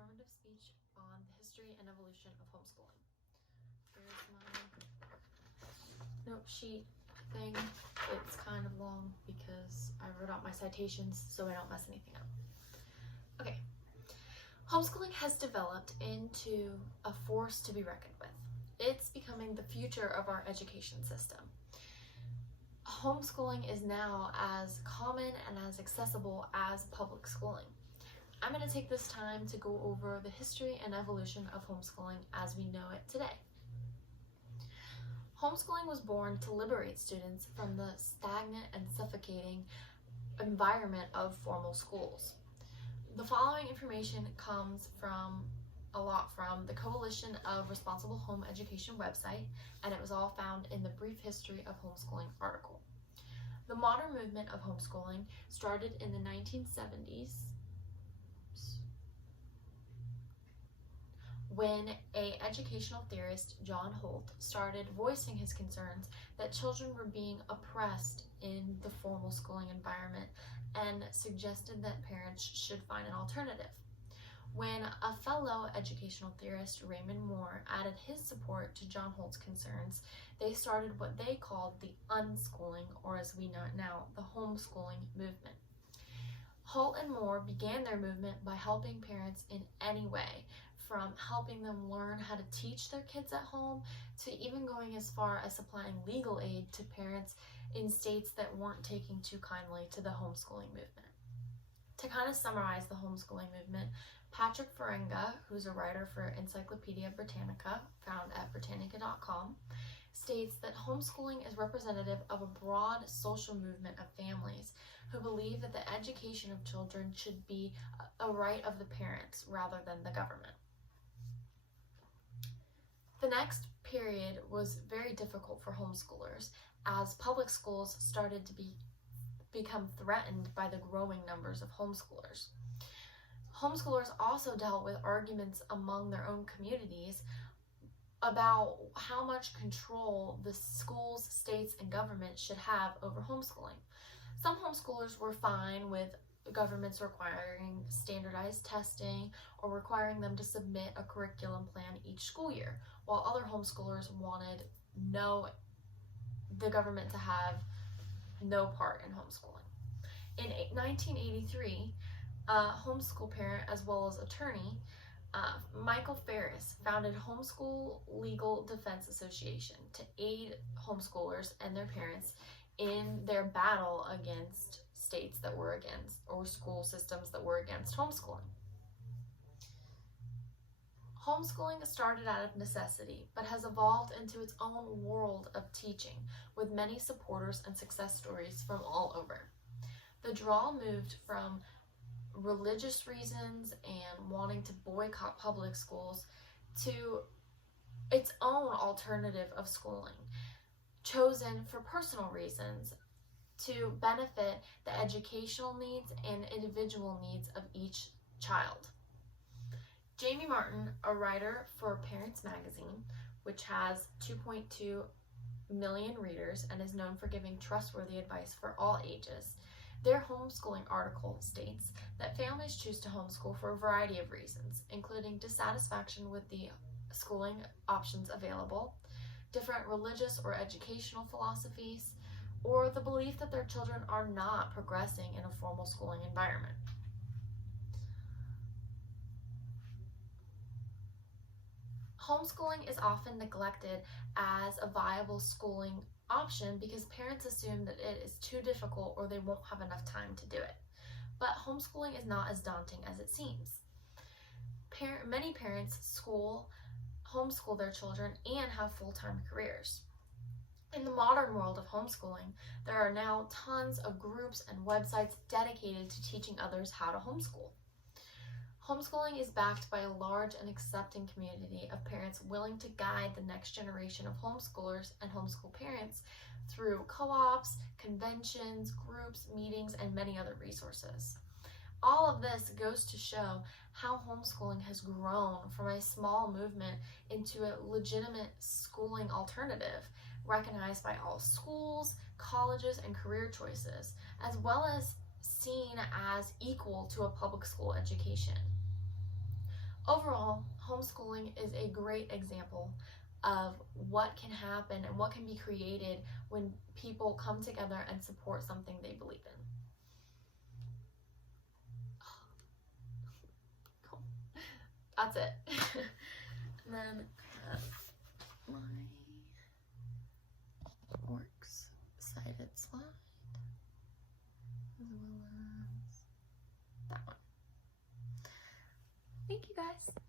informative speech on the history and evolution of homeschooling. Here's my note sheet thing. It's kind of long because I wrote out my citations so I don't mess anything up. Okay. Homeschooling has developed into a force to be reckoned with. It's becoming the future of our education system. Homeschooling is now as common and as accessible as public schooling. I'm going to take this time to go over the history and evolution of homeschooling as we know it today. Homeschooling was born to liberate students from the stagnant and suffocating environment of formal schools. The following information comes from the Coalition of Responsible Home Education website, and it was all found in the Brief History of Homeschooling article. The modern movement of homeschooling started in the 1970s when an educational theorist, John Holt, started voicing his concerns that children were being oppressed in the formal schooling environment and suggested that parents should find an alternative. When a fellow educational theorist, Raymond Moore, added his support to John Holt's concerns, they started what they called the unschooling, or as we know it now, the homeschooling movement. Holt and Moore began their movement by helping parents in any way, from helping them learn how to teach their kids at home to even going as far as supplying legal aid to parents in states that weren't taking too kindly to the homeschooling movement. To kind of summarize the homeschooling movement, Patrick Ferenga, who's a writer for Encyclopedia Britannica, found at Britannica.com, states that homeschooling is representative of a broad social movement of families who believe that the education of children should be a right of the parents rather than the government. The next period was very difficult for homeschoolers as public schools started to become threatened by the growing numbers of homeschoolers. Homeschoolers also dealt with arguments among their own communities about how much control the schools, states, and government should have over homeschooling. Some homeschoolers were fine with governments requiring standardized testing or requiring them to submit a curriculum plan each school year, while other homeschoolers wanted the government to have no part in homeschooling. In 1983, a homeschool parent as well as attorney, Michael Ferris, founded Homeschool Legal Defense Association to aid homeschoolers and their parents in their battle against states that were against, or school systems that were against homeschooling. Homeschooling started out of necessity, but has evolved into its own world of teaching, with many supporters and success stories from all over. The draw moved from religious reasons and wanting to boycott public schools to its own alternative of schooling, chosen for personal reasons to benefit the educational needs and individual needs of each child. Jamie Martin, a writer for Parents Magazine, which has 2.2 million readers and is known for giving trustworthy advice for all ages, their homeschooling article states that families choose to homeschool for a variety of reasons, including dissatisfaction with the schooling options available, different religious or educational philosophies, or the belief that their children are not progressing in a formal schooling environment. Homeschooling is often neglected as a viable schooling option because parents assume that it is too difficult or they won't have enough time to do it. But homeschooling is not as daunting as it seems. Many parents homeschool their children and have full-time careers. In the modern world of homeschooling, there are now tons of groups and websites dedicated to teaching others how to homeschool. Homeschooling is backed by a large and accepting community of parents willing to guide the next generation of homeschoolers and homeschool parents through co-ops, conventions, groups, meetings, and many other resources. All of this goes to show how homeschooling has grown from a small movement into a legitimate schooling alternative recognized by all schools, colleges, and career choices, as well as seen as equal to a public school education. Overall, homeschooling is a great example of what can happen and what can be created when people come together and support something they believe in. Cool. That's it. And then I have my works cited slide, as well as that one. Thank you guys.